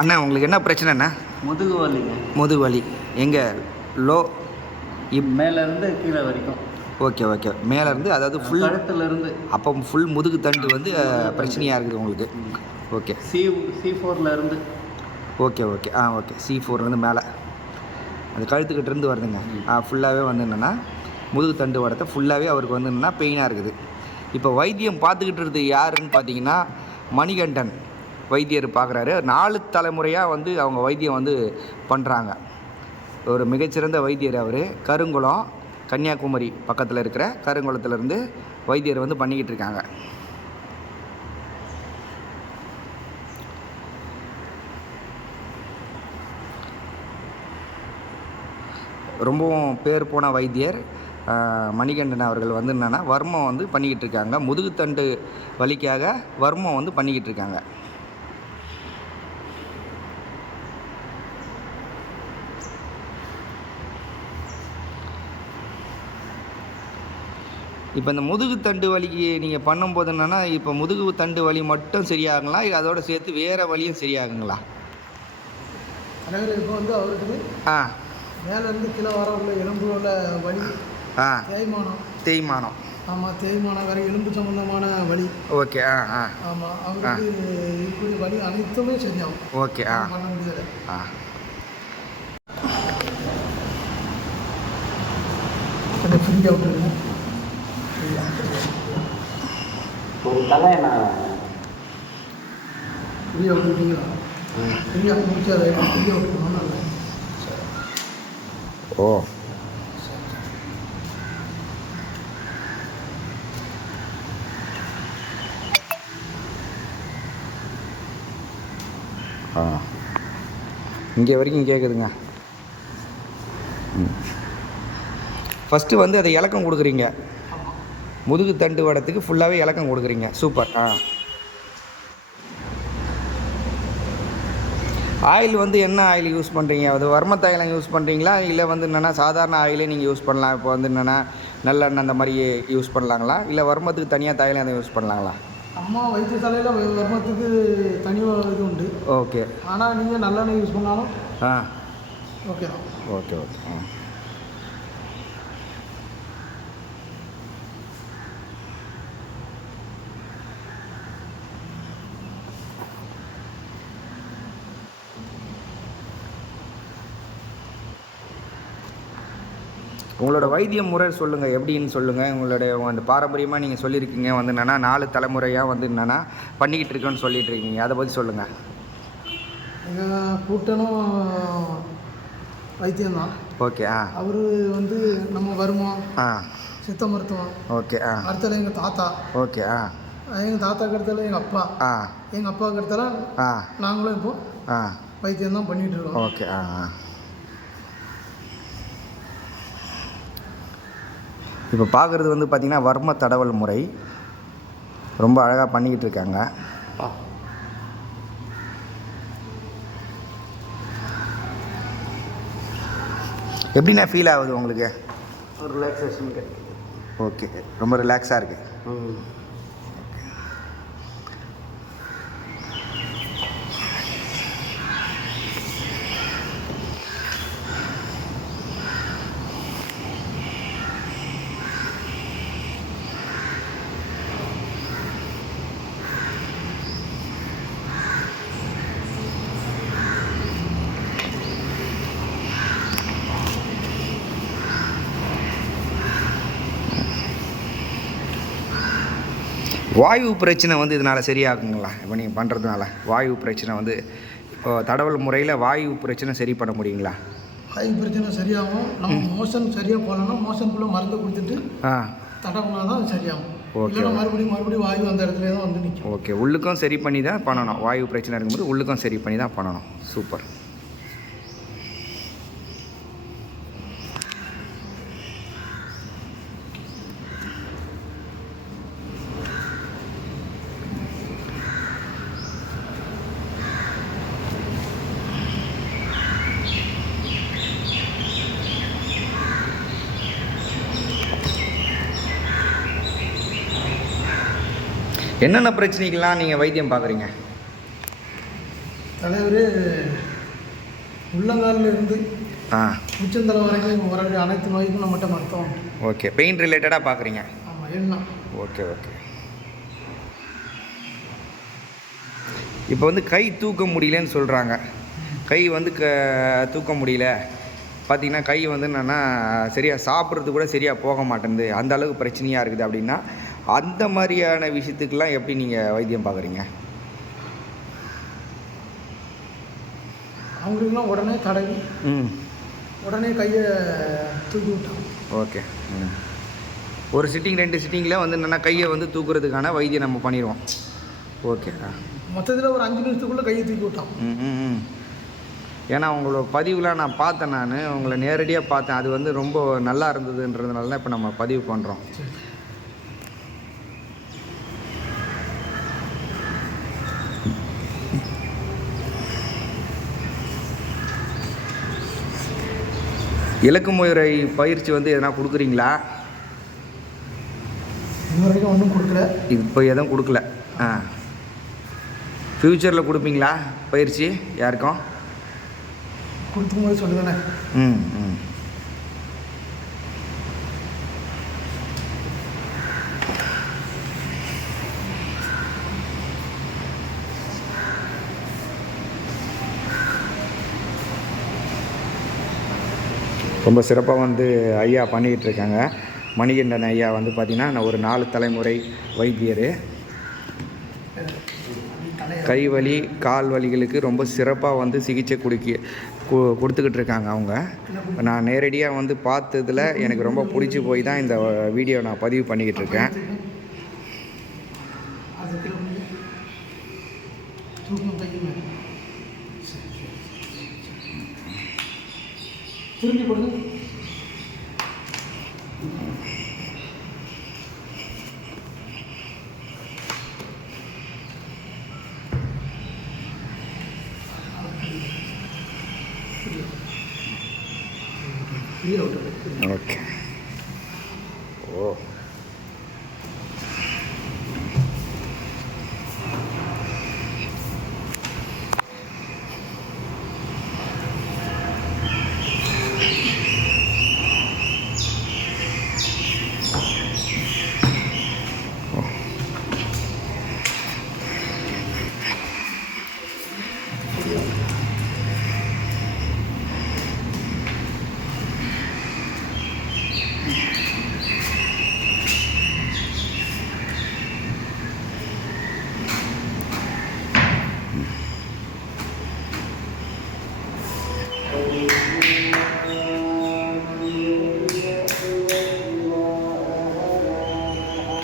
அண்ணா உங்களுக்கு என்ன பிரச்சனைண்ணா? முதுகு வலிங்க. முதுகு வலி எங்கே? லோ மேலேருந்து கீழே வரைக்கும். ஓகே ஓகே, மேலேருந்து அதாவது ஃபுல் கழுத்துலேருந்து. அப்போ ஃபுல் முதுகு தண்டு வந்து பிரச்சனையாக இருக்குது உங்களுக்கு. ஓகே. C4லேருந்து. Okay okay, okay. C4லேருந்து மேலே அந்த கழுத்துக்கிட்டேருந்து வருதுங்க. ஃபுல்லாகவே வந்து என்னென்னா முதுகு தண்டு வடத்தை ஃபுல்லாகவே அவருக்கு வந்து என்னென்னா பெயினாக இருக்குது. இப்போ வைத்தியம் பார்த்துக்கிட்டு இருக்குது யாருன்னு பார்த்தீங்கன்னா மணிகண்டன் வைத்தியர் பார்க்குறாரு. 4 தலைமுறையாக வந்து அவங்க வைத்தியம் வந்து பண்ணுறாங்க. ஒரு மிகச்சிறந்த வைத்தியர் அவர். கருங்குளம், கன்னியாகுமரி பக்கத்தில் இருக்கிற கருங்குளத்துலேருந்து வைத்தியர் வந்து பண்ணிக்கிட்டு இருக்காங்க. ரொம்பவும் பேர் போன வைத்தியர் மணிகண்டன் அவர்கள் வந்து என்னென்னா வர்மம் வந்து பண்ணிக்கிட்டு இருக்காங்க. முதுகுத்தண்டு வலிக்காக வர்மம் வந்து பண்ணிக்கிட்டு இருக்காங்க. இப்போ இந்த முதுகு தண்டு வலிக்கு நீங்கள் பண்ணும்போது என்னென்னா இப்போ முதுகு தண்டு வலி மட்டும் சரியாகுங்களா, இல்லை அதோட சேர்த்து வேறு வலியும் சரியாகுங்களா? இப்போ வந்து அவருக்கு மேலேருந்து கீழே வர உள்ள எலும்புல வலி, தேய்மானம். ஆமாம், தேய்மானம், வேறு எலும்பு சம்மந்தமான வலி. ஓகே. ஆமாம், அவருக்கு இப்படி வலி அனைத்துமே சரியாகும். ஓகே. பண்ண முடியாது. ஃப்ரீயாக விட்டுருங்க. ஒரு தலை நான் ஃப்ரீயாக விட்டுருக்கீங்களா? ஃப்ரீயாக முடிச்சு அதை ஃப்ரீயாக விட்டுருக்கோம். நல்ல ஓ இங்கே வரைக்கும் கேட்குதுங்க. ஃபஸ்ட்டு வந்து அதை இலக்கம் கொடுக்குறீங்க. முதுகு தண்டு வடத்துக்கு ஃபுல்லாகவே இலக்கம் கொடுக்குறீங்க. சூப்பர். ஆயில் வந்து என்ன ஆயில் யூஸ் பண்ணுறீங்க? அது வர்ம தைலம் யூஸ் பண்ணுறீங்களா, இல்லை வந்து என்னென்னா சாதாரண ஆயிலே நீங்கள் யூஸ் பண்ணலாம்? இப்போ வந்து என்னென்னா நல்லெண்ணெய் அந்த மாதிரி யூஸ் பண்ணலாங்களா, இல்லை வர்மத்துக்கு தனியாக தைலம் எதை யூஸ் பண்ணலாங்களா? அம்மா வைத்தியசாலையில் வர்மத்துக்கு தனியாக இது உண்டு. ஓகே. ஆனால் நீங்கள் நல்லெண்ணெய் யூஸ் பண்ணாலும் ஓகே தான். Okay okay. உங்களோட வைத்திய முறை சொல்லுங்கள், எப்படின்னு சொல்லுங்கள். உங்களுடைய அந்த பாரம்பரியமாக நீங்கள் சொல்லியிருக்கீங்க வந்து என்னென்னா 4 தலைமுறையாக வந்து என்னென்னா பண்ணிக்கிட்டு இருக்கேன்னு சொல்லிட்டு இருக்கீங்க, அதை பற்றி சொல்லுங்கள். கூட்டணும் வைத்தியம்தான். ஓகே. அவர் வந்து நம்ம வருவோம் சித்த மருத்துவம். ஓகே. அடுத்தது எங்கள் தாத்தா. ஓகே. எங்கள் தாத்தாக்கு அடுத்தால எங்கள் அப்பா. எங்கள் அப்பாவுக்கு அடுத்தால நாங்களும் இப்போ வைத்தியம் தான் பண்ணிகிட்டு இருக்கோம். ஓகே. இப்போ பார்க்குறது வந்து பார்த்திங்கன்னா வர்ம தடவல் முறை ரொம்ப அழகாக பண்ணிக்கிட்டு இருக்காங்க. எப்படின்னா ஃபீல் ஆகுது உங்களுக்கு? ஒரு ரிலாக்ஸேஷன் கிடைக்கும். ஓகே, ரொம்ப ரிலாக்ஸாக இருக்குது. வாயு பிரச்சனை வந்து இதனால் சரியாகுங்களா? இப்போ நீங்கள் பண்ணுறதுனால வாயு பிரச்சனை வந்து இப்போ தடவல் முறையில் வாயு பிரச்சனை சரி பண்ண முடியுங்களா? வாயு பிரச்சனை சரியாகும். நம்ம மோஷன் சரியாக போகலன்னா மோஷனுக்குள்ளே மருந்து கொடுத்துட்டு தடவுனா தான் சரியாகும். ஓகே. மறுபடியும் வாயு அந்த இடத்துல தான் வந்து நிற்கும். ஓகே, உள்ளுக்கும் சரி பண்ணி தான் பண்ணணும். வாயு பிரச்சனை இருக்கும்போது உள்ளுக்கும் சரி பண்ணி தான் பண்ணணும். சூப்பர். என்னென்ன பிரச்சனைக்கெல்லாம் நீங்கள் வைத்தியம் பார்க்குறீங்க? தலைவர் உள்ளங்காலில் இருந்து ஆ உச்சந்தலை வரைக்கும் வரக்கூடிய அனைத்து நோய்க்கும் நம்மகிட்ட மருத்துவம். ஓகே. பெயின் ரிலேட்டடாக பார்க்குறீங்க? ஆமாம், எல்லாம். Okay okay. இப்போ வந்து கை தூக்க முடியலன்னு சொல்கிறாங்க. கை வந்து தூக்க முடியல பார்த்திங்கன்னா, கை வந்து என்னென்னா சரியாக சாப்பிட்றது கூட சரியாக போக மாட்டேங்குது, அந்த அளவுக்கு பிரச்சனையாக இருக்குது அப்படின்னா, அந்த மாதிரியான விஷயத்துக்கெல்லாம் எப்படி நீங்கள் வைத்தியம் பார்க்குறீங்க? அவங்களுக்குலாம் உடனே தடவி உடனே கையை தூக்கி விட்டாங்க. ஓகே. ஒரு சிட்டிங் 2 சிட்டிங்கில் வந்து என்னென்னா கையை வந்து தூக்குறதுக்கான வைத்தியம் நம்ம பண்ணிடுவோம். ஓகே. மொத்தத்தில் ஒரு 5 நிமிஷத்துக்குள்ளே கையை தூக்கி விட்டான். ஏன்னா உங்களோட பதிவுலாம் நான் பார்த்தேன், நான் உங்களை நேரடியாக பார்த்தேன். அது வந்து ரொம்ப நல்லா இருந்ததுன்றதுனால தான் இப்போ நம்ம பதிவு பண்ணுறோம். இலக்குமுறை பயிற்சி வந்து எதனா கொடுக்குறீங்களா? இது வரைக்கும் ஒன்றும் கொடுக்கல. இப்போ எதுவும் கொடுக்கல. ஃப்யூச்சரில் கொடுப்பீங்களா பயிற்சி யாருக்கும்? கொடுக்கும்போது சொல்லுதானே. ரொம்ப சிறப்பாக வந்து ஐயா பண்ணிக்கிட்டு இருக்காங்க. மணிகண்டன் ஐயா வந்து பார்த்திங்கன்னா ஒரு 4 தலைமுறை வைத்தியர். கை வலி கால் வலிகளுக்கு ரொம்ப சிறப்பாக வந்து சிகிச்சை கொடுத்துக்கிட்டு இருக்காங்க அவங்க. நான் நேரடியாக வந்து பார்த்ததில் எனக்கு ரொம்ப பிடிச்சி போய் தான் இந்த வீடியோ நான் பதிவு பண்ணிக்கிட்டு இருக்கேன். திரும்பி கொடுங்க. ஓகே. ஓ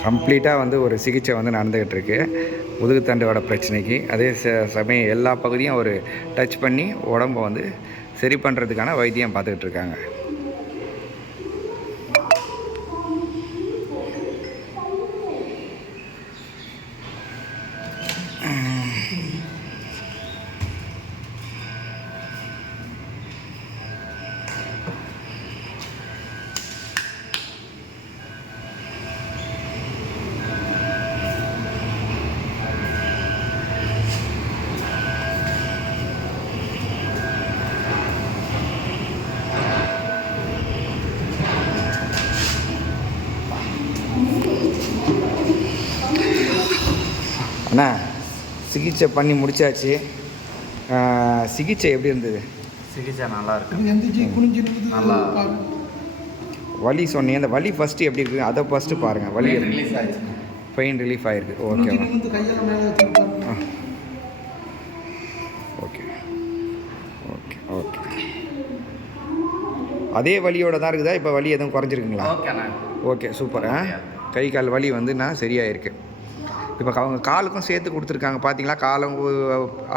கம்ப்ளீட்டாக வந்து ஒரு சிகிச்சை வந்து நடந்துக்கிட்டு இருக்கு முதுகுத்தண்டோட பிரச்சனைக்கு. அதே சமயம் எல்லா பகுதியும் ஒரு டச் பண்ணி உடம்பை வந்து சரி பண்ணுறதுக்கான வைத்தியம் பார்த்துக்கிட்டு இருக்காங்க. அண்ணா சிகிச்சை பண்ணி முடிச்சாச்சு. சிகிச்சை எப்படி இருந்தது? சிகிச்சை நல்லா இருக்கு. எந்திரிச்சு குனிஞ்சு நல்லா வலி சொன்னீங்க, அந்த வலி ஃபஸ்ட்டு எப்படி இருக்குது அதை ஃபஸ்ட்டு பாருங்கள். வலி ரிலீஸ் ஆயிடுச்சு. பெயின் ரிலீஃப் ஆகிருக்கு. ஓகே கையெல்லாம் மேலே வச்சு ஓகே ஓகே ஓகே. அதே வலியோட தான் இருக்குதா? இப்போ வலி எதுவும் குறைஞ்சிருக்குங்களா? ஓகேண்ணா. Okay super. கை கால் வலி வந்து நான் சரியாயிருக்கு. இப்போ அவங்க காலுக்கும் சேர்த்து கொடுத்துருக்காங்க பார்த்தீங்களா? காலும்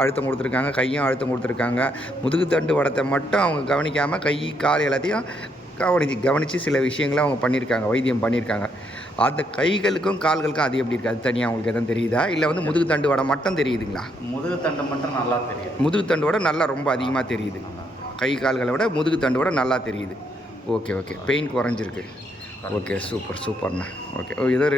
அழுத்தம் கொடுத்துருக்காங்க, கையும் அழுத்தம் கொடுத்துருக்காங்க. முதுகுத்தண்டு வடத்தை மட்டும் அவங்க கவனிக்காமல் கை கால் எல்லாத்தையும் கவனித்து சில விஷயங்களை அவங்க பண்ணியிருக்காங்க, வைத்தியம் பண்ணியிருக்காங்க. அந்த கைகளுக்கும் கால்களுக்கும் அது எப்படி இருக்குது? அது தனியாக அவங்களுக்கு எதுவும் தெரியுதா? இல்லை வந்து முதுகுத்தண்டு வடை மட்டும் தெரியுதுங்களா? முதுகுத்தண்டு மட்டும் நல்லா தெரியுது. முதுகுத்தண்டு வடை நல்லா ரொம்ப அதிகமாக தெரியுது. கை கால்களை விட முதுகுத்தண்டு வடை நல்லா தெரியுது. Okay okay. பெயின் குறைஞ்சிருக்கு. ஓகே சூப்பர் சூப்பர்ண்ணா. ஓகே. இதோ